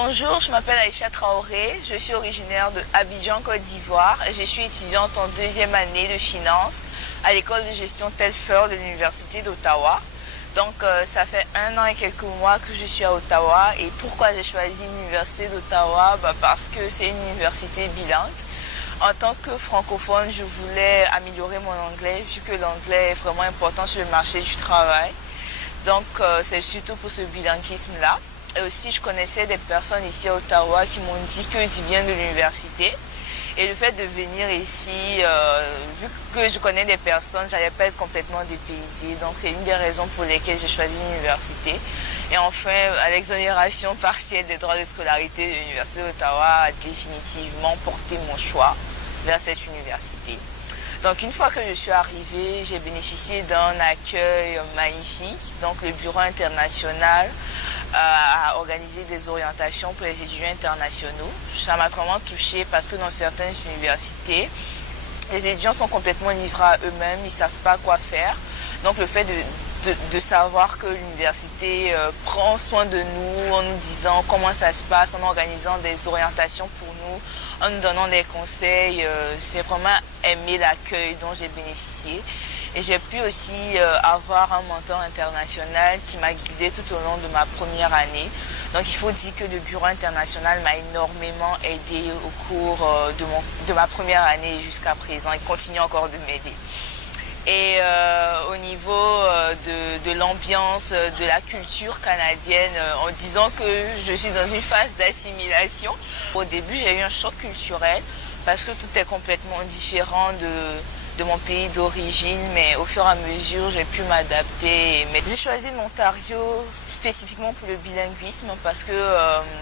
Bonjour, je m'appelle Aïcha Traoré, je suis originaire de Abidjan, Côte d'Ivoire et je suis étudiante en deuxième année de finance à l'école de gestion Telfer de l'Université d'Ottawa. Donc ça fait 1 an et quelques mois que je suis à Ottawa. Et pourquoi j'ai choisi l'Université d'Ottawa? Parce que c'est une université bilingue. En tant que francophone, je voulais améliorer mon anglais vu que l'anglais est vraiment important sur le marché du travail. Donc c'est surtout pour ce bilinguisme-là. Et aussi, je connaissais des personnes ici à Ottawa qui m'ont dit que du bien de l'université. Et le fait de venir ici, vu que je connais des personnes, j'allais pas être complètement dépaysée. Donc c'est une des raisons pour lesquelles j'ai choisi l'université. Et enfin, à l'exonération partielle des droits de scolarité de l'Université d'Ottawa a définitivement porté mon choix vers cette université. Donc une fois que je suis arrivée, j'ai bénéficié d'un accueil magnifique. Donc le bureau international a organisé des orientations pour les étudiants internationaux. Ça m'a vraiment touchée parce que dans certaines universités, les étudiants sont complètement livrés à eux-mêmes, ils ne savent pas quoi faire. Donc le fait de savoir que l'université prend soin de nous en nous disant comment ça se passe, en organisant des orientations pour nous, en nous donnant des conseils, j'ai vraiment aimé l'accueil dont j'ai bénéficié. Et j'ai pu aussi avoir un mentor international qui m'a guidée tout au long de ma première année. Donc il faut dire que le bureau international m'a énormément aidée au cours de ma première année jusqu'à présent. Il continue encore de m'aider. Et au niveau de l'ambiance, de la culture canadienne, en disant que je suis dans une phase d'assimilation. Au début, j'ai eu un choc culturel parce que tout est complètement différent de mon pays d'origine, mais au fur et à mesure, j'ai pu m'adapter. J'ai choisi l'Ontario spécifiquement pour le bilinguisme parce que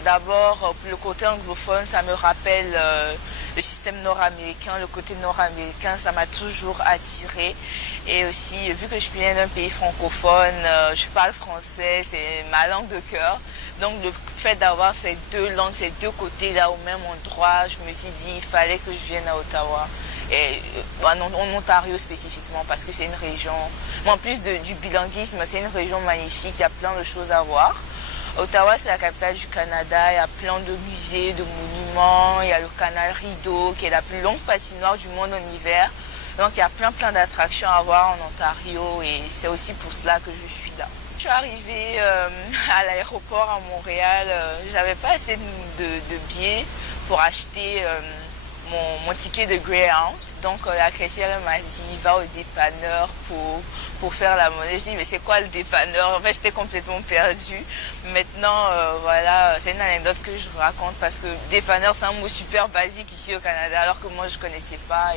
d'abord, pour le côté anglophone, ça me rappelle le système nord-américain. Le côté nord-américain, ça m'a toujours attirée. Et aussi, vu que je viens d'un pays francophone, je parle français, c'est ma langue de cœur. Donc le fait d'avoir ces deux langues, ces deux côtés là au même endroit, je me suis dit il fallait que je vienne à Ottawa. Et en Ontario spécifiquement parce que c'est une région, en plus du bilinguisme, c'est une région magnifique, il y a plein de choses à voir. Ottawa, c'est la capitale du Canada, il y a plein de musées, de monuments, il y a le canal Rideau qui est la plus longue patinoire du monde en hiver. Donc il y a plein d'attractions à voir en Ontario et c'est aussi pour cela que je suis là. Je suis arrivée à l'aéroport à Montréal, j'avais pas assez de billets pour acheter mon ticket de Greyhound. Donc la caissière m'a dit va au dépanneur pour faire la monnaie. Je dis mais c'est quoi le dépanneur? En fait j'étais complètement perdue. Maintenant voilà, c'est une anecdote que je raconte parce que dépanneur c'est un mot super basique ici au Canada alors que moi je connaissais pas.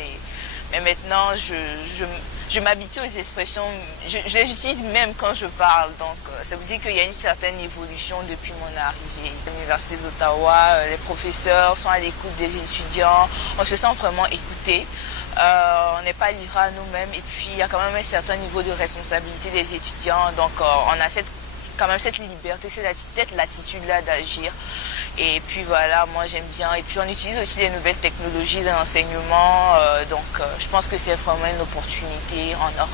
Mais maintenant je m'habitue aux expressions, je les utilise même quand je parle. Donc ça veut dire qu'il y a une certaine évolution depuis mon arrivée. À l'Université d'Ottawa, les professeurs sont à l'écoute des étudiants, on se sent vraiment écouté. On n'est pas livré à nous-mêmes et puis il y a quand même un certain niveau de responsabilité des étudiants. Donc on a quand même cette liberté, cette latitude-là d'agir. Et puis voilà, moi j'aime bien. Et puis on utilise aussi les nouvelles technologies de l'enseignement. Donc je pense que c'est vraiment une opportunité en or.